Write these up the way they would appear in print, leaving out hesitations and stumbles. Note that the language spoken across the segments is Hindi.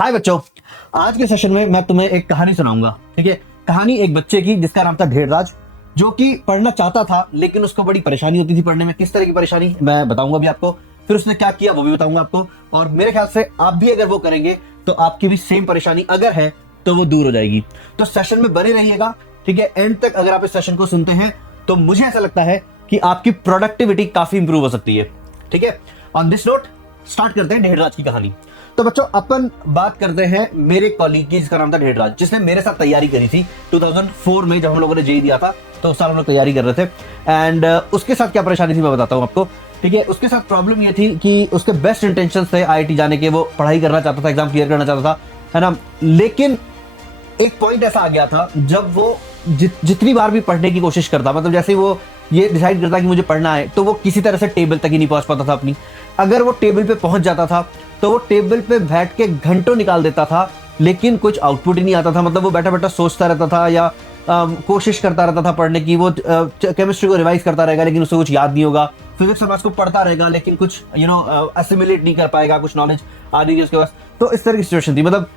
हाय बच्चों, आज के सेशन में मैं तुम्हें एक कहानी सुनाऊंगा। ठीक है, कहानी एक बच्चे की जिसका नाम था ढेरराज, जो कि पढ़ना चाहता था लेकिन उसको बड़ी परेशानी होती थी पढ़ने में। किस तरह की परेशानी मैं बताऊंगा अभी आपको, फिर उसने क्या किया वो भी बताऊंगा आपको। और मेरे ख्याल से आप भी अगर वो करेंगे तो आपकी भी सेम परेशानी अगर है तो वो दूर हो जाएगी। तो सेशन में बने रहिएगा। ठीक है, एंड तक अगर आप इस सेशन को सुनते हैं तो मुझे ऐसा लगता है कि आपकी प्रोडक्टिविटी काफी इंप्रूव हो सकती है। ठीक है, ऑन दिस नोट स्टार्ट करते हैं ढेरराज की कहानी। तो बच्चों, अपन बात करते हैं मेरे कॉलीग की जिसका नाम था ढेरराज, जिसने मेरे साथ तैयारी करी थी 2004 में जब हम लोगों ने जेईई दिया था। तो उस साल हम लोग तैयारी कर रहे थे एंड उसके साथ क्या परेशानी थी मैं बताता हूँ आपको। ठीक है, उसके साथ प्रॉब्लम ये थी कि उसके बेस्ट इंटेंशंस थे आईआईटी जाने के, वो पढ़ाई करना चाहता था, एग्जाम क्लियर करना चाहता था, है ना। लेकिन एक पॉइंट ऐसा आ गया था जब वो जितनी बार भी पढ़ने की कोशिश करता, मतलब जैसे वो ये डिसाइड करता कि मुझे पढ़ना है, तो वो किसी तरह से टेबल तक ही नहीं पहुंच पाता था अपनी। अगर वो टेबल पे पहुंच जाता था तो वो टेबल पे बैठ के घंटों निकाल देता था, लेकिन कुछ आउटपुट ही नहीं आता था। मतलब वो बैठा बैठा सोचता रहता था या कोशिश करता रहता था पढ़ने की। वो केमिस्ट्री को रिवाइज करता रहेगा लेकिन उससे कुछ याद नहीं होगा। फिजिक्स और मैथ्स को पढ़ता रहेगा लेकिन कुछ असिमिलेट नहीं कर पाएगा, कुछ नॉलेज आ रही है उसके पास। तो इस तरह की सिचुएशन थी। मतलब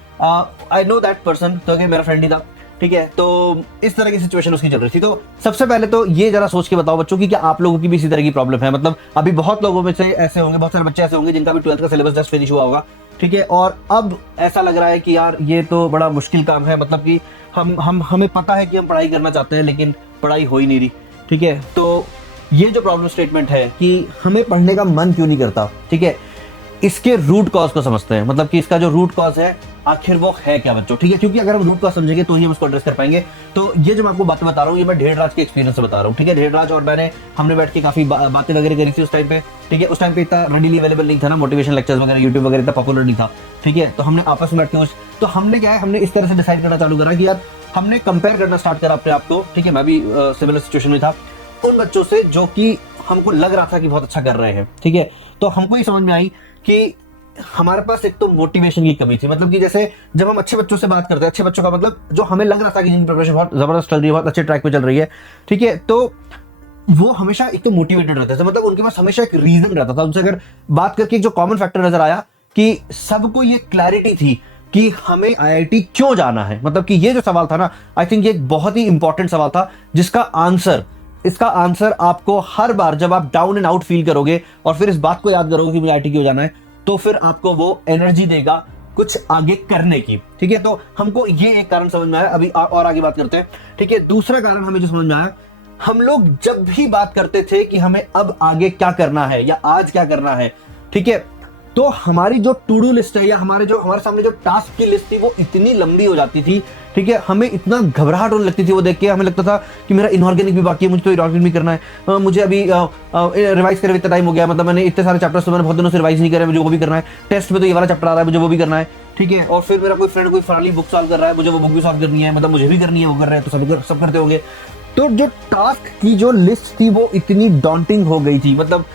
आई नो दैट पर्सन, तो मेरा फ्रेंड ही था। ठीक है, तो इस तरह की सिचुएशन उसकी चल रही थी। तो सबसे पहले तो ये जरा सोच के बताओ बच्चों कि क्या आप लोगों की भी इसी तरह की प्रॉब्लम है। मतलब अभी बहुत लोगों में से ऐसे होंगे, बहुत सारे बच्चे ऐसे होंगे जिनका भी 12th का सिलेबस जस्ट फिनिश हुआ होगा। ठीक है, और अब ऐसा लग रहा है कि यार ये तो बड़ा मुश्किल काम है। मतलब कि हमें पता है कि हम पढ़ाई करना चाहते हैं लेकिन पढ़ाई हो ही नहीं रही। ठीक है, तो ये जो प्रॉब्लम स्टेटमेंट है कि हमें पढ़ने का मन क्यों नहीं करता, ठीक है, इसके रूट कॉज को समझते हैं। मतलब कि इसका जो रूट कॉज है आखिर वो है क्या बच्चों। ठीक है, क्योंकि अगर हम रूट कॉज समझेंगे तो ही हम उसको एड्रेस कर पाएंगे। तो ये जो मैं आपको बातें बता रहा हूँ ये मैं ढेरराज के एक्सपीरियंस से बता रहा हूँ। ठीक है, ढेरराज और हमने बैठ के काफी बातें वगैरह करी थी उस टाइम पे। ठीक है, उस टाइम पे इतना रेडीली अवेलेबल नहीं था ना, मोटिवेशन लेक्चर्स वगैरह, यूट्यूब वगैरह इतना पॉपुलर नहीं था। ठीक है, तो हमने आपस में बैठ के तो हमने क्या है, हमने इस तरह से डिसाइड करना चालू करा कि यार हमने कंपेयर करना स्टार्ट करा अपने आप को। ठीक है, मैं भी सिमिलर सिचुएशन में था उन बच्चों से जो कि हमको लग रहा था कि बहुत अच्छा कर रहे हैं। ठीक है, तो हमको ये समझ में आई कि हमारे पास एक तो मोटिवेशन की कमी थी। मतलब कि जैसे जब हम अच्छे बच्चों से बात करते हैं, अच्छे बच्चों का मतलब जो हमें लग रहा था कि जिनकी प्रिपरेशन बहुत जबरदस्त चल रही है, बहुत अच्छे ट्रैक पे चल रही है, ठीक है, तो वो हमेशा एक तो मोटिवेटेड रहते थे। मतलब उनके पास हमेशा एक रीजन रहता था। उनसे अगर बात करके जो कॉमन फैक्टर नजर आया कि सबको ये क्लैरिटी थी कि हमें आईआईटी क्यों जाना है। मतलब कि ये जो सवाल था ना, आई थिंक ये एक बहुत ही इंपॉर्टेंट सवाल था इसका आंसर आपको हर बार जब आप डाउन एंड आउट फील करोगे और फिर इस बात को याद करोगे कि मुझे आईआईटी क्यों जाना है, तो फिर आपको वो एनर्जी देगा कुछ आगे करने की। ठीक है, तो हमको ये एक कारण समझ में आया। अभी और आगे बात करते हैं। ठीक है, दूसरा कारण हमें जो समझ में आया, हम लोग जब भी बात करते थे कि हमें अब आगे क्या करना है या आज क्या करना है, ठीक है, तो हमारी जो टू डू लिस्ट है या हमारे सामने जो टास्क की लिस्ट थी वो इतनी लंबी हो जाती थी। ठीक है, हमें इतना घबराहट होने लगती थी वो देख के। हमें लगता था कि मेरा इनऑर्गेनिक भी बाकी है, मुझे तो इनऑर्गेनिक भी करना है, मुझे अभी रिवाइज करे इतना टाइम हो गया। मतलब मैंने इतने सारे चैप्टर्स तो मैंने बहुत दिनों से रिवाइज नहीं करे, मुझे वो भी करना है। टेस्ट में तो ये वाला चैप्टर आ रहा है, मुझे वो भी करना है। ठीक है, और फिर मेरा कोई फ्रेंड कोई फलानी बुक सॉल्व कर रहा है, मुझे वो बुक भी सॉल्व करनी है, मतलब मुझे भी करनी है, वो कर रहे हैं तो सब करते होंगे। तो जो टास्क की जो लिस्ट थी वो इतनी डॉन्टिंग हो गई थी, मतलब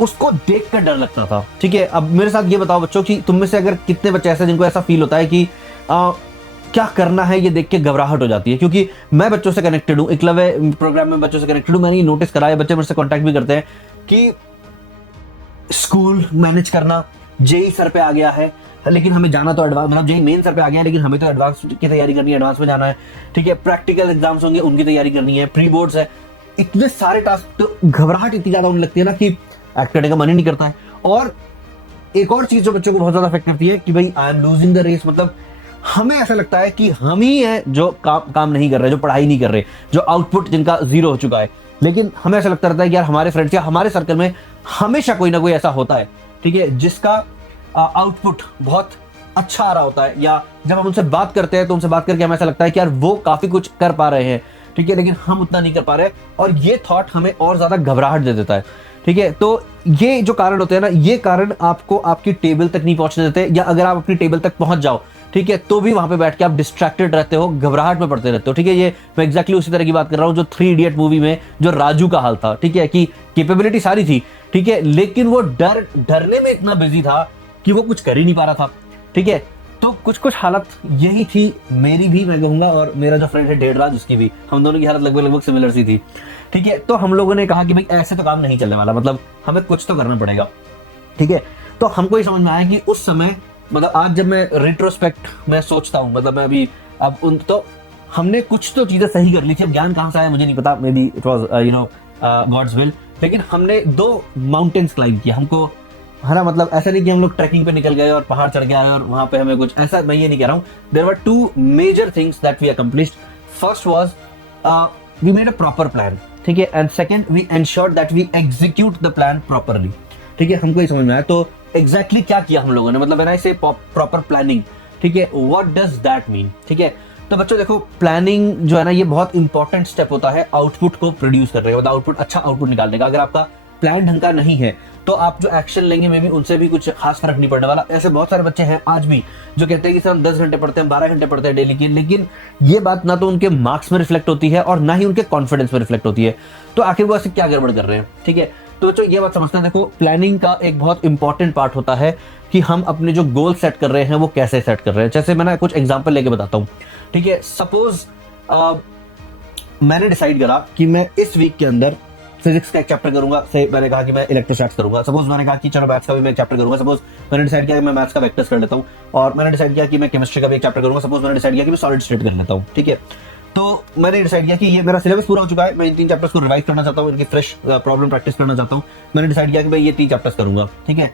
उसको देखकर डर लगता था। ठीक है, अब मेरे साथ ये बताओ बच्चों कि तुम में से अगर कितने बच्चे ऐसे जिनको ऐसा फील होता है कि क्या करना है ये देख के घबराहट हो जाती है। क्योंकि मैं बच्चों से कनेक्टेड हूँ, एकलव्य प्रोग्राम में बच्चों से कनेक्टेड हूँ। मैंने ये नोटिस करा है, बच्चे मुझसे कांटेक्ट भी करते हैं कि स्कूल मैनेज करना, जेईई सर पे आ गया है लेकिन हमें जाना तो एडवांस, मतलब जेईई मेन सर पे आ गया है लेकिन हमें तो एडवांस की तैयारी करनी है, एडवांस में जाना है। ठीक है, प्रैक्टिकल एग्जाम्स होंगे उनकी तैयारी करनी है, प्री बोर्ड्स है, इतने सारे टास्क। तो घबराहट इतनी ज्यादा होने लगती है ना कि एक्ट करने का मन ही नहीं करता है। और एक और चीज जो बच्चों को बहुत ज्यादा अफेक्ट करती है कि भाई I am losing the race. मतलब हमें ऐसा लगता है कि हम ही हैं जो काम नहीं कर रहे, जो पढ़ाई नहीं कर रहे, जो आउटपुट जिनका जीरो हो चुका है। लेकिन हमें ऐसा लगता रहता है कि यार हमारे फ्रेंड्स या हमारे सर्कल में हमेशा कोई ना कोई ऐसा होता है, ठीक है, जिसका आउटपुट बहुत अच्छा आ रहा होता है। या जब हम उनसे बात करते हैं तो उनसे बात करके हमें ऐसा लगता है कि यार वो काफी कुछ कर पा रहे हैं, ठीक है, लेकिन हम उतना नहीं कर पा रहे। और ये थॉट हमें और ज्यादा घबराहट दे देता है। ठीक है, तो ये जो कारण होते हैं ना, ये कारण आपको आपकी टेबल तक नहीं पहुंचने देते। या अगर आप अपनी टेबल तक पहुंच जाओ, ठीक है, तो भी वहां पे बैठ के आप डिस्ट्रैक्टेड रहते हो, घबराहट में पड़ते रहते हो। ठीक है, ये मैं एग्जैक्टली उसी तरह की बात कर रहा हूँ जो 3 इडियट मूवी में जो राजू का हाल था। ठीक है, कि कैपेबिलिटी सारी थी, ठीक है, लेकिन वो डरने में इतना बिजी था कि वो कुछ कर ही नहीं पा रहा था। ठीक है, तो कुछ हालत यही थी मेरी भी, मैं कहूंगा, और मेरा जो फ्रेंड है ढेरराज उसकी भी, हम दोनों की हालत लगभग सिमिलर सी थी। ठीक है, तो हम लोगों ने कहा कि भाई ऐसे तो काम नहीं चलने वाला, मतलब हमें कुछ तो करना पड़ेगा। ठीक है, तो हमको ये समझ में आया कि उस समय मतलब आज जब मैं रिट्रोस्पेक्ट में सोचता हूँ, मतलब मैं अभी अब उन तो हमने कुछ तो चीजें सही कर ली थी, अब ज्ञान कहाँ से आया मुझे नहीं पता, maybe it was God's will, लेकिन हमने 2 माउंटेन्स क्लाइंब किया हमको, है ना। मतलब ऐसा नहीं कि हम लोग ट्रैकिंग पे निकल गए और पहाड़ चढ़ के आए और वहां पे हमें कुछ ऐसा, मैं ये नहीं कह रहा हूँ। There were 2 major things that we accomplished. First was we made a proper plan, ठीक है, and second we ensured that we execute the plan properly, ठीक है। हमको ये समझ में आया तो एग्जैक्टली क्या किया हम लोगों ने, मतलब व्हेन आई से प्रॉपर प्लानिंग, ठीक है, व्हाट डज दैट मीन, ठीक है। तो बच्चों देखो, प्लानिंग जो है ना, ये बहुत इंपॉर्टेंट स्टेप होता है आउटपुट को प्रोड्यूस करने का, मतलब आउटपुट, अच्छा आउटपुट निकालने का। अगर आपका प्लान ढंग का नहीं है तो आप जो एक्शन लेंगे में भी उनसे भी कुछ खास फर्क नहीं पड़ने वाला। ऐसे बहुत सारे बच्चे हैं आज भी जो कहते हैं कि सर हम 10 घंटे पढ़ते हैं, 12 घंटे पढ़ते हैं डेली की, लेकिन ये बात ना तो उनके मार्क्स में रिफ्लेक्ट होती है और ना ही उनके कॉन्फिडेंस में रिफ्लेक्ट होती है। तो आखिर वो ऐसे क्या गड़बड़ कर रहे हैं, ठीक है। तो बच्चों ये बात समझते हैं, देखो प्लानिंग का एक बहुत इंपॉर्टेंट पार्ट होता है कि हम अपने जो गोल सेट कर रहे हैं वो कैसे सेट कर रहे हैं। जैसे मैं कुछ एग्जाम्पल लेके बताता हूँ, ठीक है। सपोज मैंने डिसाइड करा कि मैं इस वीक के अंदर फिजिक्स का एक चैप्टर करूंगा, से मैंने कहा कि मैं इलेक्ट्रोस्टैटिक्स करूंगा। सपोज मैंने कहा कि चलो मैथ्स का भी मैं एक चैप्टर करूंगा। सपोज मैंने डिसाइड किया कि मैं मैथ्स का वेक्टर्स कर लेता हूं, और मैंने डिसाइड किया कि मैं केमिस्ट्री का भी एक चैप्टर करूंगा। सपोज मैंने डिसाइड किया कि मैं सॉलिड स्टेट कर लेता हूं, ठीक है। तो मैंने डिसाइड किया कि ये मेरा सिलेबस पूरा हो चुका है, मैं इन 3 चैप्टर्स को रिवाइज करना चाहता हूँ, इनकी फ्रेश प्रॉब्लम प्रैक्टिस करना चाहता हूँ। मैंने डिसाइड किया कि मैं ये 3 चैप्टर्स करूंगा, ठीक है।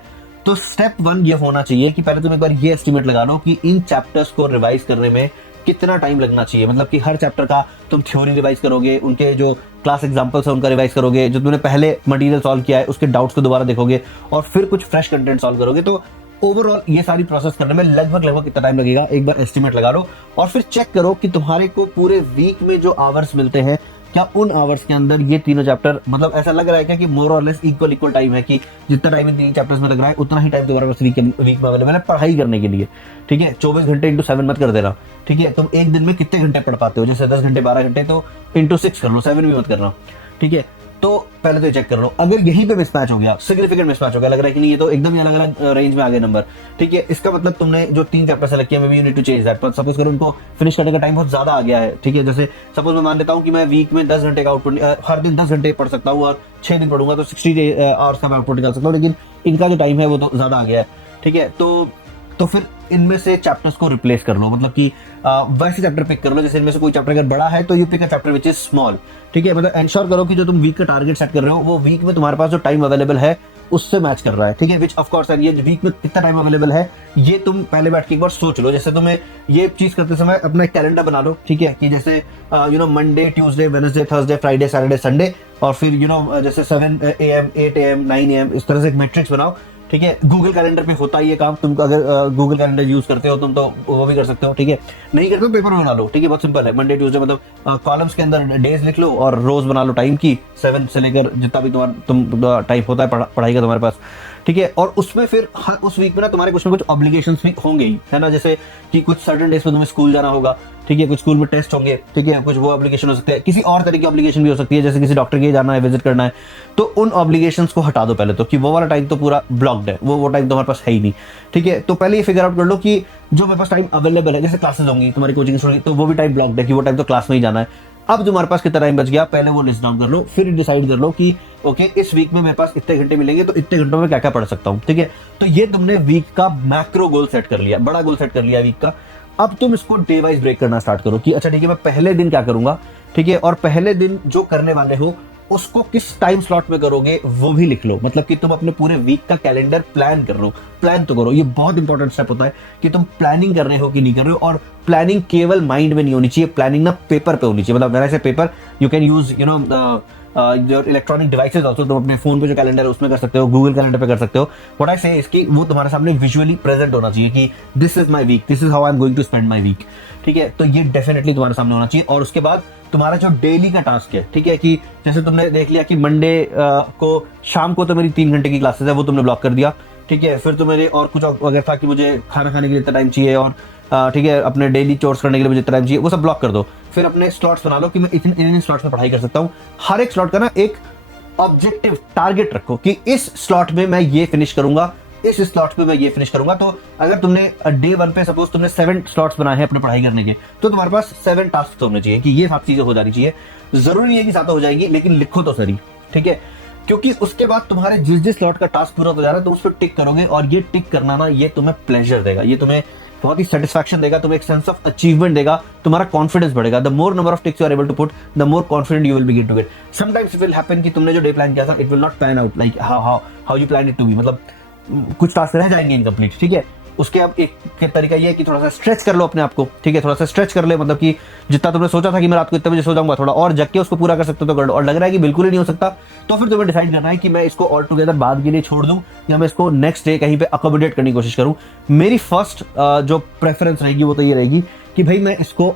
तो स्टेप 1 ये होना चाहिए कि पहले तुम एक बार ये एस्टिमेट लगा लो कि इन चैप्टर्स को रिवाइज करने में कितना टाइम लगना चाहिए। मतलब कि हर चैप्टर का तुम थ्योरी रिवाइज करोगे, उनके जो क्लास एग्जांपल्स है उनका रिवाइज करोगे, जो तुमने पहले मटेरियल सॉल्व किया है उसके डाउट्स को दोबारा देखोगे, और फिर कुछ फ्रेश कंटेंट सॉल्व करोगे। तो ओवरऑल ये सारी प्रोसेस करने में लगभग कितना टाइम लगेगा, एक बार एस्टिमेट लगा लो। और फिर चेक करो कि तुम्हारे को पूरे वीक में जो आवर्स मिलते हैं, क्या उन आवर्स के अंदर ये तीनों चैप्टर, मतलब ऐसा लग रहा है क्या कि मोर और लेस इक्वल टाइम है, कि जितना टाइम इन 3 चैप्टर्स में लग रहा है उतना ही टाइम तुम्हारे पास वीक में अवेलेबल है पढ़ाई करने के लिए, ठीक है। 24 घंटे इंटू 7 मत कर देना, ठीक है। तुम एक दिन में कितने घंटे पढ़ पाते हो, जैसे 10 घंटे 12 घंटे, तो इंटू 6 कर लो, 7 भी मत करना, ठीक है। तो पहले तो चेक कर लो, अगर यहीं पे मिसमैच हो गया, सिग्निफिकेंट मिसमैच हो गया, लग रहा है कि नहीं ये तो एकदम ही अलग अलग रेंज में आ गए नंबर, ठीक है, इसका मतलब तुमने जो 3 चैप्टर सेलेक्ट किया, maybe you need to change that. Suppose करो उनको फिनिश करने का टाइम बहुत ज्यादा आ गया है, ठीक है। जैसे सपोज मैं मान लेता हूँ कि मैं वीक में 10 घंटे का आउटपुट, हर दिन 10 घंटे पढ़ सकता हूँ और 6 दिन पढ़ूंगा तो 60 आवर्स का मैं आउटपुट निकाल सकता हूँ, लेकिन इनका जो टाइम है वो तो ज्यादा आ गया है, ठीक है। तो फिर इनमें से चैप्टर्स को रिप्लेस कर लो, मतलब कि वैसे चैप्टर पिक कर लो, जैसे इनमें से कोई चैप्टर अगर बड़ा है तो you pick a chapter which is small, ठीक है। मतलब एंश्योर करो कि जो तुम वीक का टारगेट सेट कर रहे हो वो वीक में तुम्हारे पास जो टाइम अवेलेबल है उससे मैच कर रहा है, ठीक है। विच ऑफ कोर्स ये वीक में कितना टाइम अवेलेबल है ये तुम पहले बैठ के एक बार सोच लो। जैसे तुम्हें ये चीज करते समय अपना एक कैलेंडर बना लो, ठीक है, कि जैसे Monday, Tuesday, Wednesday, Thursday, Friday, Saturday, Sunday, और फिर जैसे 7 AM, 8 AM, 9 AM, इस तरह से एक मैट्रिक्स बनाओ, ठीक है। गूगल कैलेंडर पे होता है ये काम, तुम अगर गूगल कैलेंडर यूज करते हो तुम तो वो भी कर सकते हो, ठीक है। नहीं करते हो पेपर में बना लो, ठीक है, बहुत सिंपल है। मंडे ट्यूसडे मतलब कॉलम्स के अंदर डेज लिख लो और रोज बना लो टाइम की, 7 से लेकर जितना भी तुम टाइम होता है पढ़ाई का तुम्हारे पास, ठीक है। और उसमें फिर हर उस वीक में ना तुम्हारे कुछ ना कुछ ऑब्लिगेशंस भी होंगे ही, है ना। जैसे कि कुछ सर्टेन डेज पे तुम्हें स्कूल जाना होगा, ठीक है, कुछ स्कूल में टेस्ट होंगे, ठीक है, कुछ वो ऑब्लिगेशन हो सकते हैं, किसी और तरह की ऑब्लिगेशन भी हो सकती है, जैसे किसी डॉक्टर के जाना है, विजिट करना है, तो उन ऑब्लिगेशंस को हटा दो पहले तो, कि वो वाला टाइम तो पूरा ब्लॉक्ड है, वो टाइम तुम्हारे पास है ही नहीं, ठीक है। तो पहले ये फिगर आउट कर लो कि जो मेरे पास टाइम अवेलेबल है, जैसे क्लासेस होंगी तुम्हारी कोचिंग स्टूडेंट, तो वो भी टाइम ब्लॉक्ड है कि वो टाइम तो क्लास में ही जाना है। अब तुम्हारे पास कितना टाइम बच गया पहले वो लिस्ट डाउन कर लो, फिर डिसाइड कर लो कि ओके इस वीक में मेरे पास इतने घंटे मिलेंगे तो इतने घंटों में क्या क्या पढ़ सकता हूँ, ठीक है। तो ये तुमने वीक का मैक्रो गोल सेट कर लिया, बड़ा गोल सेट कर लिया वीक का। अब तुम इसको डे वाइज ब्रेक करना स्टार्ट करो कि अच्छा ठीक है मैं पहले दिन क्या करूंगा, ठीक है, और पहले दिन जो करने वाले हो उसको किस टाइम स्लॉट में करोगे वो भी लिख लो। मतलब कि तुम अपने पूरे वीक का कैलेंडर प्लान कर लो, प्लान तो करो। ये बहुत इंपॉर्टेंट स्टेप होता है कि तुम प्लानिंग कर रहे हो कि नहीं कर रहे हो। और प्लानिंग केवल माइंड में नहीं होनी चाहिए, प्लानिंग ना पेपर पे होनी चाहिए। मतलब मेरा से paper you can use your electronic devices also, तुम अपने फोन पे जो कैलेंडर है उसमें कर सकते हो, गूगल कैलेंडर पे कर सकते हो। व्हाट आई से इसकी वो तुम्हारे सामने विजुअली प्रेजेंट होना चाहिए कि this is my week, this is how I am going to spend my week, ठीक है। तो ये डेफिनेटली तुम्हारे सामने होना चाहिए। और उसके बाद तुम्हारा जो डेली का टास्क है, ठीक है, कि जैसे तुमने देख लिया कि मंडे को शाम को तो मेरी 3 घंटे की क्लासेस है, वो तुमने ब्लॉक कर दिया, ठीक है। फिर तो मेरे और कुछ अगर था कि मुझे खाना खाने के लिए इतना टाइम चाहिए और ठीक है अपने डेली चोर्स करने के लिए मुझे इतना टाइम चाहिए, वो सब ब्लॉक कर दो। फिर अपने स्लॉट्स बना लो कि मैं इन स्लॉट्स में पढ़ाई कर सकता हूँ। हर एक स्लॉट का ना एक ऑब्जेक्टिव टारगेट रखो कि इस स्लॉट में मैं ये फिनिश करूंगा, इस स्लॉट में मैं ये फिनिश करूंगा। तो अगर तुमने डे 1 पे सपोज तुमने 7 स्लॉट्स बनाए हैं अपने पढ़ाई करने के, तो तुम्हारे पास 7 टास्क होने चाहिए कि ये 7 चीजें हो जानी चाहिए। जरूरी नहीं है कि 7 हो जाएगी, लेकिन लिखो तो सही, ठीक है। क्योंकि उसके बाद तुम्हारे जिस जिस स्लॉट का टास्क पूरा हो जा रहा है तुम उस पर टिक करोगे, और ये टिक करना ना ये तुम्हें प्लेजर देगा, ये तुम्हें बहुत ही सेटिस्फैक्शन देगा, तुम्हें एक सेंस ऑफ अचीवमेंट देगा, तुम्हारा कॉन्फिडेंस बढ़ेगा। The more number of ticks you are able to put, the more confident you will begin to get. Sometimes it will happen कि तुमने जो डे प्लान किया था it will not pan out like how you plan it to be, मतलब कुछ टास्क रह जाएंगे इनकम्प्लीट, ठीक है। उसके अब एक तरीका ये है कि थोड़ा सा स्ट्रेच कर लो अपने आप को, ठीक है, थोड़ा सा स्ट्रेच कर ले, मतलब कि जितना तुमने सोचा था कि मैं रात को इतने बजे सो जाऊंगा, थोड़ा और जग के उसको पूरा कर सकते हो तो कर लो, और लग रहा है कि बिल्कुल ही नहीं हो सकता तो फिर तुम्हें डिसाइड करना है कि मैं इसको ऑल टुगेदर बाद के लिए छोड़ दूं या मैं इसको नेक्स्ट डे कहीं पे अकोमोडेट करने की कोशिश करूं। मेरी फर्स्ट जो प्रेफरेंस रहेगी वो तो ये रहेगी कि भाई मैं इसको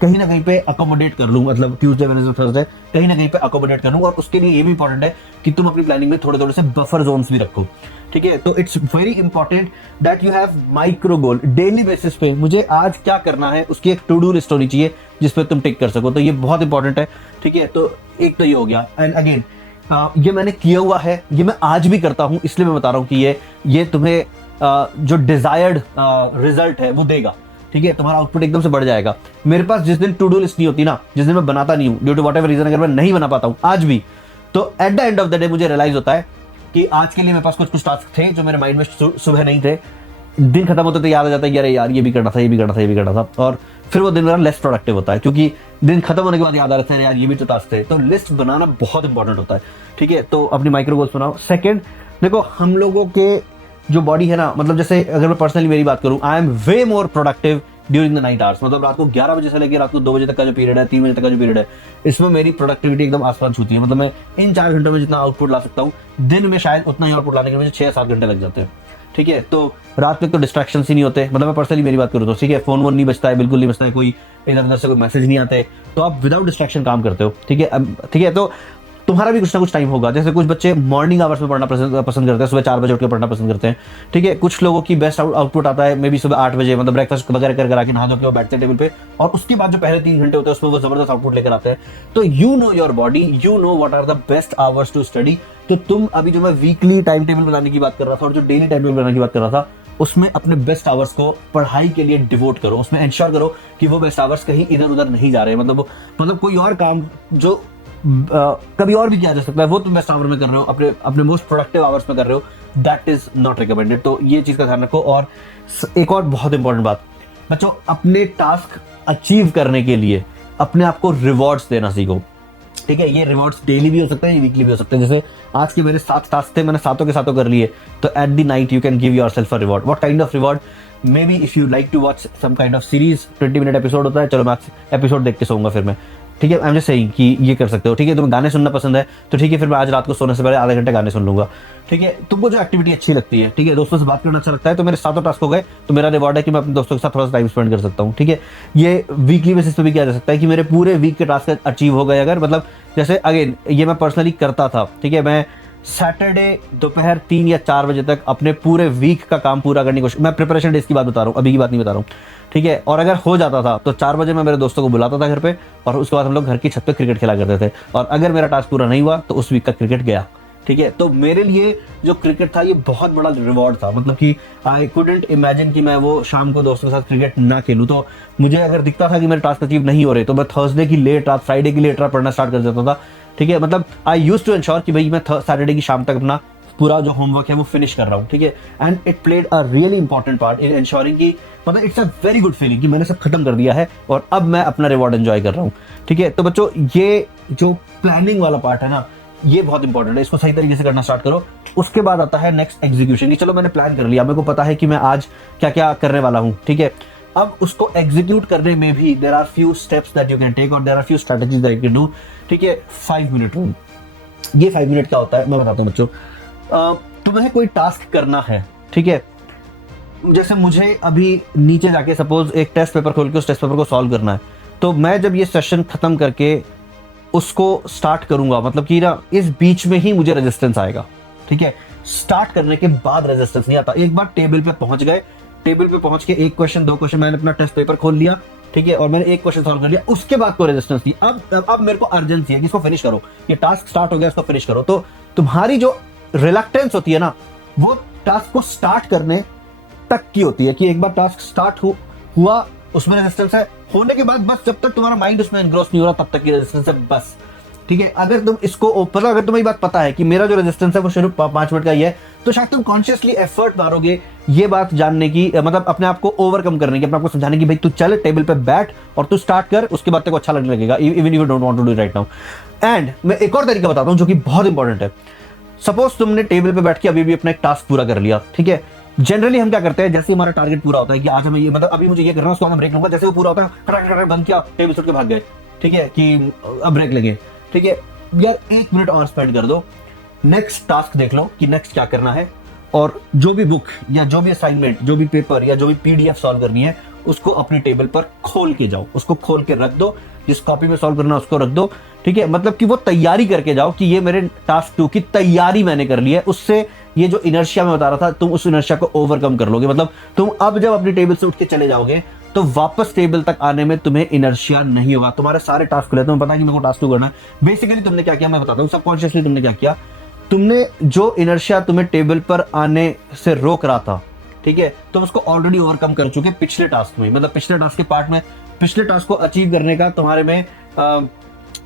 कहीं ना कहीं पे अकोमोडेट कर लूं, मतलब ट्यूसडे वेडनेसडे थर्सडे कहीं ना कहीं पे अकोमोडेट कर लूं। और उसके लिए ये भी इंपॉर्टेंट है कि तुम अपनी प्लानिंग में थोड़े थोड़े से बफर जोन्स भी रखो, ठीक है। तो it's very important that you have micro goal. Daily basis पे मुझे आज क्या करना है उसकी एक टू डू लिस्ट होनी चाहिए जिस पे तुम टिक कर सको, तो ये बहुत इंपॉर्टेंट है, ठीक है। तो एक तो ये हो गया, एंड अगेन ये मैंने किया हुआ है, ये मैं आज भी करता हूं, इसलिए मैं बता रहा हूं कि ये तुम्हें जो डिजायर्ड रिजल्ट है वो देगा, ठीक है। तुम्हारा आउटपुट एकदम से बढ़ जाएगा। मेरे पास जिस दिन टू डू लिस्ट नहीं होती ना, जिस दिन मैं बनाता नहीं हूँ ड्यू टू व्हाटएवर रीजन, अगर मैं नहीं बना पाता हूँ आज भी, तो at the end of the day मुझे रियलाइज होता है कि आज के लिए मेरे पास कुछ टास्क थे जो मेरे माइंड में सुबह नहीं थे, दिन खत्म होते तो याद आ जाता है कि अरे यार ये भी करना था, ये भी करना था, ये भी करना था, और फिर वो दिन मेरा लेस प्रोडक्टिव होता है क्योंकि दिन खत्म होने के बाद याद आ रहा है यार ये भी तो टास्क थे। तो लिस्ट बनाना बहुत इंपॉर्टेंट होता है, ठीक है। तो अपनी माइक्रो गोल्स बनाओ। सेकंड, देखो हम लोगों के जो बॉडी है ना, मतलब जैसे अगर मैं पर्सनली मेरी बात करूं, I am way more productive during the night hours, मतलब रात को 11 बजे से लेकर रात को 2 बजे तक का जो पीरियड है, 3 बजे तक का जो पीरियड है, इसमें मेरी प्रोडक्टिविटी एकदम आसमान छूती है। मतलब मैं इन 4 घंटों में जितना आउटपुट ला सकता हूँ दिन में शायद उतना ही आउटपुट लाने के मुझे 6-7 घंटे लग जाते हैं, ठीक है। तो रात में तो डिस्ट्रैक्शन ही नहीं होते, मतलब मैं पर्सनली मेरी बात करूँ तो, ठीक है, फोन वोन नहीं बचता है, बिल्कुल नहीं बचता है, कोई इधर उधर से कोई मैसेज नहीं आते, तो आप विदाउट डिस्ट्रैक्शन काम करते हो, ठीक है, ठीक है। तो तुम्हारा भी कुछ ना कुछ टाइम होगा, जैसे कुछ बच्चे मॉर्निंग आवर्स में पढ़ना पसंद करते हैं, सुबह 4 बजे उठ के पढ़ना पसंद करते हैं, ठीक है। कुछ लोगों की बेस्ट आउटपुट आता है मे बी सुबह 8 बजे, मतलब ब्रेकफास्ट वगैरह कर आके नहा धो के वो बैठते हैं टेबल पे, और उसके बाद जो पहले 3 घंटे होते हैं उसमें वो जबरदस्त आउटपुट लेकर आते हैं। तो you know your body, you know what are the best hours to study. तो तुम अभी जो मैं वीकली टाइम टेबल बनाने की बात कर रहा था और जो डेली टाइम टेबल बनाने की बात कर रहा था, उसमें अपने बेस्ट आवर्स को पढ़ाई के लिए डिवोट करो, उसमें इंश्योर करो कि वो बेस्ट आवर्स कहीं इधर उधर नहीं जा रहे, मतलब कोई और काम जो कभी और भी किया जा सकता है वो तुम बेस्ट आवर में कर रहे हो, अपने मोस्ट प्रोडक्टिव आवर्स में कर रहे हो, दैट इज नॉट रिकमेंडेड। तो ये चीज का ध्यान रखो। और एक और बहुत इंपॉर्टेंट बात, बच्चों अपने टास्क अचीव करने के लिए अपने आप को रिवॉर्ड्स देना सीखो, ठीक है। ये रिवॉर्ड्स डेली भी हो सकते हैं, ये वीकली भी हो सकते हैं। जैसे आज के मेरे 7 टास्क थे, मैंने 7 के 7 कर लिए, तो at the night you can give yourself a reward. What kind of reward? Maybe if you like to watch some kind of series, 20 minute episode होता है, चलो मैं एपिसोड देख के सोऊंगा फिर मैं, ठीक है। आई एम जस्ट सेइंग कि ये कर सकते हो, ठीक है। तुम्हें गाने सुनना पसंद है तो ठीक है, फिर मैं आज रात को सोने से पहले आधे घंटे गाने सुन लूंगा, ठीक है। तुमको जो एक्टिविटी अच्छी लगती है, ठीक है, दोस्तों से बात करना अच्छा लगता है, तो मेरे 7 टास्क हो गए, तो मेरा रिवॉर्ड है कि मैं अपने दोस्तों के साथ थोड़ा सा टाइम स्पेंड कर सकता हूँ, ठीक है। ये वीकली बेसिस पे भी किया जा सकता है कि मेरे पूरे वीक के टास्क अचीव हो गए अगर, मतलब जैसे अगेन ये मैं पर्सनली करता था, ठीक है। मैं सैटरडे दोपहर 3 या 4 बजे तक अपने पूरे वीक का काम पूरा करने की कोशिश, मैं प्रिपरेशन डेज की बात बता रहा हूँ, अभी की बात नहीं बता रहा हूँ, ठीक है। और अगर हो जाता था तो 4 बजे मैं मेरे दोस्तों को बुलाता था घर पे, और उसके बाद हम लोग घर की छत पे क्रिकेट खेला करते थे, और अगर मेरा टास्क पूरा नहीं हुआ तो उस वीक का क्रिकेट गया, ठीक है। तो मेरे लिए जो क्रिकेट था ये बहुत बड़ा रिवॉर्ड था, मतलब कि आई कुडंट इमेजिन कि मैं वो शाम को दोस्तों के साथ क्रिकेट ना खेलूं। तो मुझे अगर दिखता था कि मेरे टास्क अचीव नहीं हो रहे तो मैं थर्सडे की लेट रात, फ्राइडे की लेट रात पढ़ना स्टार्ट कर देता था, ठीक है। मतलब आई यूज्ड टू एंश्योर कि भाई मैं सैटरडे की शाम तक अपना पूरा जो होमवर्क है वो फिनिश कर रहा हूँ, ठीक है। And it played a really important part in ensuring कि मतलब it's a very good feeling कि मैंने सब खत्म कर दिया है और अब मैं अपना रिवॉर्ड एंजॉय कर रहा हूँ, ठीक है। तो बच्चों ये जो प्लानिंग वाला पार्ट है ना, ये बहुत इंपॉर्टेंट है, इसको सही तरीके से करना स्टार्ट करो। उसके बाद आता है नेक्स्ट एग्जीक्यूशन, कि चलो मैंने प्लान कर लिया, मेरे को पता है कि मैं आज क्या क्या करने वाला हूँ, ठीक है। अब उसको एग्जीक्यूट करने में भी there are few steps that you can take और there are few strategies that you can do, ठीक है। 5 मिनट रूल, ये 5 मिनट क्या होता है मैं बताता हूँ बच्चों। तुम्हें कोई टास्क करना है, ठीक है। जैसे मुझे अभी नीचे जाके सपोज एक टेस्ट पेपर खोल के उस टेस्ट पेपर को सॉल्व करना है, तो मैं जब ये सेशन खत्म करके उसको स्टार्ट करूंगा, मतलब कि ना इस बीच में ही मुझे रेजिस्टेंस आएगा, ठीक है। स्टार्ट करने के बाद रेजिस्टेंस नहीं आता। एक बार टेबल पे पहुंच गए, टेबल पे पहुंच के 1 क्वेश्चन 2 क्वेश्चन मैंने अपना टेस्ट पेपर खोल लिया, ठीक है, और मैंने 1 क्वेश्चन सॉल्व कर लिया, उसके बाद को रेजिस्टेंस थी। अब मेरे को अर्जेंसी है कि इसको फिनिश करो, ये टास्क स्टार्ट हो गया, इसको फिनिश करो। तो तुम्हारी जो रिलक्टेंस होती है ना, वो टास्क को स्टार्ट करने तक की होती है, कि एक बार टास्क स्टार्ट हुआ उसमें रेजिस्टेंस है, होने के बाद बस जब तक तुम्हारा माइंड उसमें एनग्रोस नहीं हो रहा तब तक की रेजिस्टेंस है बस। ठीक है, अगर तुम इसको मतलब अगर तुम्हें ये बात पता है कि मेरा जो रेजिस्टेंस है वो सिर्फ 5 मिनट का ही है, तो शायद तुम कॉन्शियसली एफर्ट मारोगे ये बात जानने की, मतलब अपने आप को ओवरकम करने की, अपने आप को समझाने की भाई तू चल टेबल पे बैठ और तू स्टार्ट कर, उसके बाद तेरे को अच्छा लगने लगेगा, even you don't want to do right now. And मैं एक और तरीका बताता हूं जो कि बहुत इंपॉर्टेंट है। सपोज तुमने टेबल पे बैठ के अभी भी अपना एक टास्क पूरा कर लिया, ठीक है। जनरली हम क्या करते हैं, जैसे हमारा टारगेट पूरा होता है कि आज हमें ये मतलब अभी मुझे ये करना है, उसको मैं ब्रेक लूंगा, जैसे वो पूरा होता है खड़ा बंद किया, टेबल से उठ के भाग गए, ठीक है, कि अब ब्रेक लगे, ठीक है यार 1 मिनट और स्पेंड कर दो, नेक्स्ट टास्क देख लो कि नेक्स्ट क्या करना है, और जो भी बुक या जो भी असाइनमेंट, जो भी पेपर या जो भी पीडीएफ सॉल्व करनी है उसको अपनी टेबल पर खोल के जाओ, उसको खोल के रख दो, जिस कॉपी में सॉल्व करना है उसको रख दो, ठीक है। मतलब कि वो तैयारी करके जाओ कि ये मेरे टास्क 2 की तैयारी मैंने कर ली है, उससे ये जो इनर्शिया मैं बता रहा था तुम उस इनर्शिया को ओवरकम कर लोगे। मतलब तुम अब जब अपनी टेबल से उठ के चले जाओगे तो वापस टेबल तक आने में तुम्हें इनर्शिया नहीं होगा, तुम्हारे सारे टास्क खुले, तुम्हें पता है कि मेरे को टास्क 2 करना है। बेसिकली तुमने क्या किया मैं बताता हूँ, सबकॉन्शियसली तुमने क्या किया, तुमने जो इनर्शिया तुम्हें टेबल पर आने से रोक रहा था, ठीक है, तुम उसको ऑलरेडी ओवरकम कर चुके पिछले टास्क में, मतलब पिछले टास्क के पार्ट में, पिछले टास्क को अचीव करने का तुम्हारे में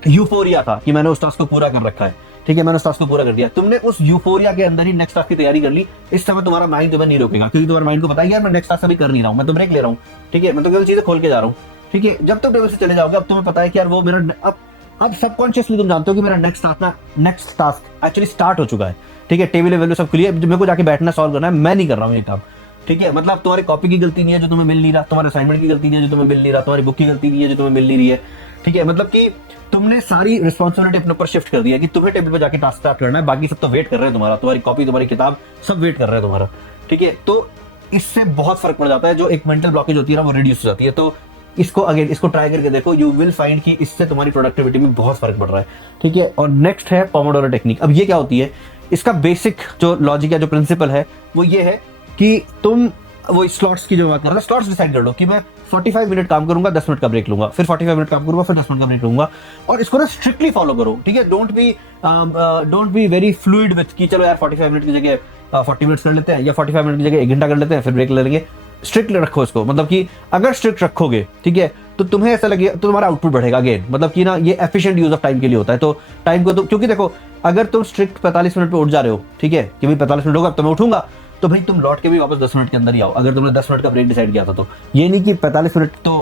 यूफोरिया था कि मैंने उस टास्क को पूरा कर रखा है, ठीक है, मैंने उस टास्क को पूरा कर दिया। तुमने उस यूफोरिया के अंदर ही नेक्स्ट टास्क की तैयारी कर ली। इस समय तुम्हारा माइंड तुम्हें नहीं रोकेगा, क्योंकि तुम्हारे माइंड को पता है यार मैं नेक्स्ट टास्क अभी कर नहीं रहा हूं, मैं तो ब्रेक ले रहा हूं, ठीक है, मैं तो केवल चीजें खोल के जा रहा हूं, ठीक है। जब तक टेबल से चले जाओगे अब तुम्हें पता है कि यार वो मेरा अब सबकॉन्शियसली तुम जानते हो कि मेरा नेक्स्ट टास्क एक्चुअली स्टार्ट हो चुका है, ठीक है, टेबल वैल्यू सब क्लियर, मेरे को जाके बैठना सॉल्व करना है, मैं नहीं कर रहा हूँ ये काम, ठीक है। मतलब तुम्हारी कॉपी की गलती नहीं है जो तुम्हें मिल नहीं रहा, तुम्हारे असाइनमेंट की गलती नहीं है जो तुम्हें मिल नहीं रहा, तुम्हारी बुक की गलती नहीं है जो तुम्हें मिल नहीं रही है, ठीक है। मतलब कि तुमने सारी रिस्पॉन्सिबिलिटी अपने ऊपर शिफ्ट कर दी है कि तुम्हें टेबल पे जाके टास्क स्टार्ट करना है, बाकी सब तो वेट कर रहे हैं तुम्हारा, तुम्हारी कॉपी, तुम्हारी किताब सब वेट कर रहे हैं तुम्हारा, ठीक है। तो इससे बहुत फर्क पड़ जाता है, जो एक मेंटल ब्लॉकेज होती है ना वो रिड्यूस हो जाती है। तो इसको ट्राई करके देखो, यू विल फाइंड कि इससे तुम्हारी प्रोडक्टिविटी में बहुत फर्क पड़ रहा है, ठीक है। और नेक्स्ट है पोमोडोरो टेक्निक। अब ये क्या होती है, इसका बेसिक जो लॉजिक है, जो प्रिंसिपल है वो ये है कि तुम वो स्लॉट्स की जो बात कर रहे हो, स्लॉट्स डिसाइड कर लो कि मैं 45 मिनट काम करूंगा, 10 मिनट का ब्रेक लूंगा, फिर 45 मिनट काम करूंगा, फिर 10 मिनट का ब्रेक लूंगा, और इसको ना स्ट्रिक्टली फॉलो करो, ठीक है। Don't be very fluid with कि चलो यार 45 मिनट की जगह 40 मिनट कर लेते हैं, या 45 मिनट की जगह 1 घंटा कर लेते हैं, फिर ब्रेक ले लेंगे। स्ट्रिक्ट रखो इसको, मतलब कि अगर स्ट्रिक्ट रखोगे, ठीक है, तो तुम्हें ऐसा लगेगा, तो तुम्हारा आउटपुट बढ़ेगा अगेन, मतलब कि ना ये एफिशिएंट यूज ऑफ टाइम के लिए होता है। तो टाइम को तो क्योंकि देखो अगर तुम स्ट्रिक्ट 45 मिनट पे उठ जा रहे हो, ठीक है, कि भाई 45 मिनट होगा तो मैं उठूंगा, तो भाई तुम लौट के भी वापस 10 मिनट के अंदर ही आओ। अगर तुमने 10 मिनट का ब्रेक डिसाइड किया था तो ये नहीं कि 45 मिनट तो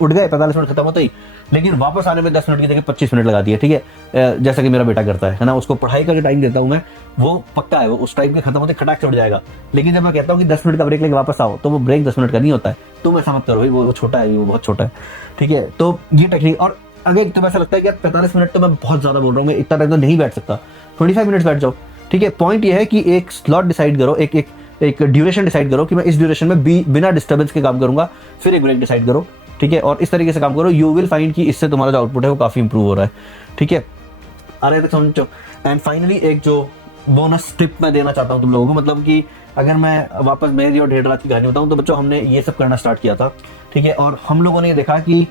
उठ गए, 45 मिनट खत्म होते ही, लेकिन वापस आने में 10 मिनट की जगह 25 मिनट लगा दिए, ठीक है। जैसा कि मेरा बेटा करता है ना, उसको पढ़ाई का जो टाइम देता हूँ मैं, वो पक्का है, वो उस टाइम के खत्म होते खटाक से उठ जाएगा। लेकिन जब मैं कहता हूँ कि 10 मिनट का ब्रेक लेके वापस आओ, तो वो ब्रेक 10 मिनट का नहीं होता है। तुम ऐसा मत करो भाई, वो छोटा है, वो बहुत छोटा है, ठीक है। तो ये टेक्निक, और अगर तुम्हें ऐसा लगता है कि यार 45 मिनट तो मैं बहुत ज्यादा बोल रहा हूँ, मैं इतना टाइम तो नहीं बैठ सकता, 25 मिनट बैठ जाओ, ठीक है। पॉइंट ये है कि एक स्लॉट डिसाइड करो, एक ड्यूरेशन डिसाइड करो कि मैं इस ड्यूरेशन में बिना डिस्टर्बेंस के काम करूंगा, फिर एक ब्रेक डिसाइड करो, ठीक है, और इस तरीके से काम करो। यू विल फाइंड कि इससे तुम्हारा जो आउटपुट है वो काफी इंप्रूव हो रहा है, ठीक है। आ रहे थे समझो। एंड फाइनली एक जो बोनस टिप मैं देना चाहता हूँ तुम लोगों को, मतलब कि अगर मैं वापस मेरी और ढेर रात की कहानी बताऊँ, तो बच्चों हमने ये सब करना स्टार्ट किया था, ठीक है, और हम लोगों ने देखा कि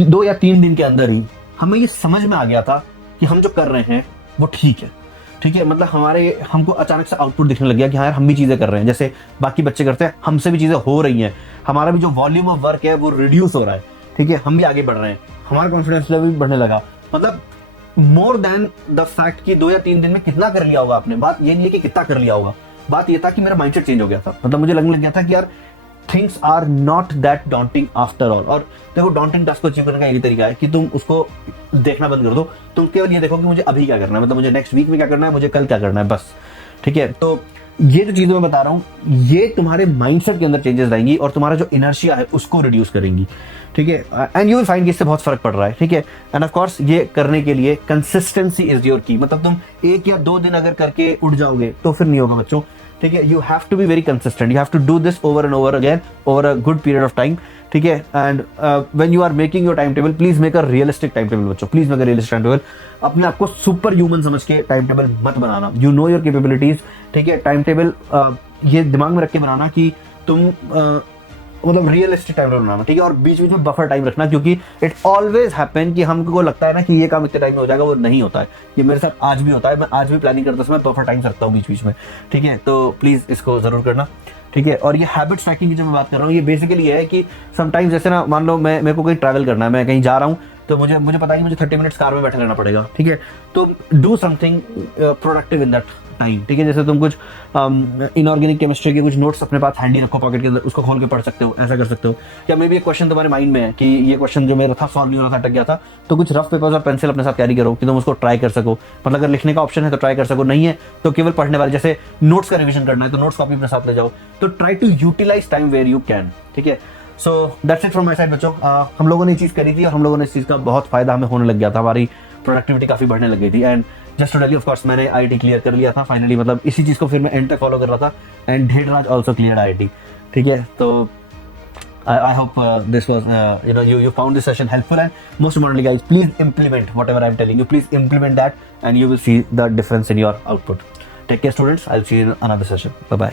2 या 3 दिन के अंदर ही हमें ये समझ में आ गया था कि हम जो कर रहे हैं वो ठीक है, ठीक है। मतलब हमको अचानक से आउटपुट दिखने लग गया कि हाँ यार हम भी चीजें कर रहे हैं, जैसे बाकी बच्चे करते हैं, हमसे भी चीजें हो रही हैं, हमारा भी जो वॉल्यूम ऑफ वर्क है वो रिड्यूस हो रहा है, ठीक है, हम भी आगे बढ़ रहे हैं, हमारा कॉन्फिडेंस लेवल भी बढ़ने लगा। मतलब मोर देन द फैक्ट कि 2 या 3 दिन में कितना कर लिया होगा आपने, बात ये नहीं है कि कितना कर लिया होगा, बात ये था कि मेरा माइंडसेट चेंज हो गया था। मतलब मुझे लगने लग गया था कि यार things are not that daunting after all. और देखो डॉन्टिंग टास्क को अचीव करने का यही तरीका है कि तुम उसको देखना बंद कर दो, तुम केवल ये देखो कि मुझे अभी क्या करना है, मतलब मुझे नेक्स्ट वीक में क्या करना है, मुझे कल क्या करना है, बस, ठीक है। तो ये जो चीजें मैं बता रहा हूँ ये तुम्हारे माइंडसेट के अंदर चेंजेस लाएंगी और तुम्हारा जो इनर्शिया है उसको रिड्यूस करेंगी, ठीक है। एंड यू विल फाइंड कि इससे बहुत फर्क पड़ रहा है, ठीक है। एंड ऑफ कोर्स ये करने के लिए कंसिस्टेंसी इज योर की, मतलब तुम 1 या 2 दिन अगर करके उठ जाओगे तो फिर नहीं होगा बच्चों, ठीक है। You have to be very consistent, you have to do this over and over again over a good period of time, ठीक है। And when you are making your time table, please make a realistic time table बच्चों, please make a realistic time table. अपने आप को सुपर ह्यूमन समझ के टाइम टेबल मत बनाना, यू नो योर कैपेबिलिटीज, ठीक है। टाइम टेबल ये दिमाग में रख के बनाना कि तुम मतलब रियलिस्टिक टाइम टेबल बनाना, ठीक है। और बीच बीच में बफर टाइम रखना, क्योंकि इट ऑलवेज हैपन कि हमको लगता है ना कि ये काम इतने टाइम में हो जाएगा, वो नहीं होता है। ये मेरे साथ आज भी होता है, मैं आज भी प्लानिंग करता समय बफर टाइम रखता हूँ बीच बीच में, ठीक है। तो प्लीज इसको जरूर करना, ठीक है। और ये हैबिट ट्रैकिंग की जो मैं बात कर रहा हूँ, ये बेसिकली ये है कि समटाइम्स जैसे ना मान लो मेरे को कहीं ट्रैवल करना है, मैं कहीं जा रहा हूँ, तो मुझे मुझे पता है कि मुझे 30 मिनट्स कार में बैठे रहना पड़ेगा, ठीक है। तो do something productive in that time, ठीक है। जैसे तुम कुछ इनऑर्गेनिक केमिस्ट्री के कुछ नोट्स अपने पास हैंडी रखो पॉकेट के अंदर, उसको खोल के पढ़ सकते हो, ऐसा कर सकते हो। या मे भी एक क्वेश्चन तुम्हारे माइंड में है कि ये क्वेश्चन जो मेरा था सॉल्व नहीं हो रहा था, अटक गया था, तो कुछ रफ पेपर्स और पेंसिल अपने साथ कैरी करो कि तुम उसको ट्राई कर सको। मतलब अगर लिखने का ऑप्शन है तो ट्राई कर सको, नहीं है तो केवल पढ़ने वाले, जैसे नोट्स का रिविजन करना है तो नोट्स कॉपी अपने साथ ले जाओ। तो try to utilize time where you can, ठीक है। So that's it from my side बच्चों। हम लोगों ने ये चीज़ करी थी और हम लोगों ने इस चीज़ का बहुत फायदा हमें होने लग गया था, हमारी प्रोडक्टिविटी काफ़ी बढ़ने लग गई थी। And just to tell you, of course मैंने आईआईटी क्लियर कर लिया था फाइनली, मतलब इसी चीज़ को फिर मैं एंड तक फॉलो कर रहा था। एंड ढेडराज ऑल्सो क्लियर आईआईटी, ठीक है। तो I hope this was you found this session helpful, and most importantly guys, please implement whatever I'm telling you. Please implement that and you will see the difference in your output. Take care students, I'll see you in another session. Bye bye.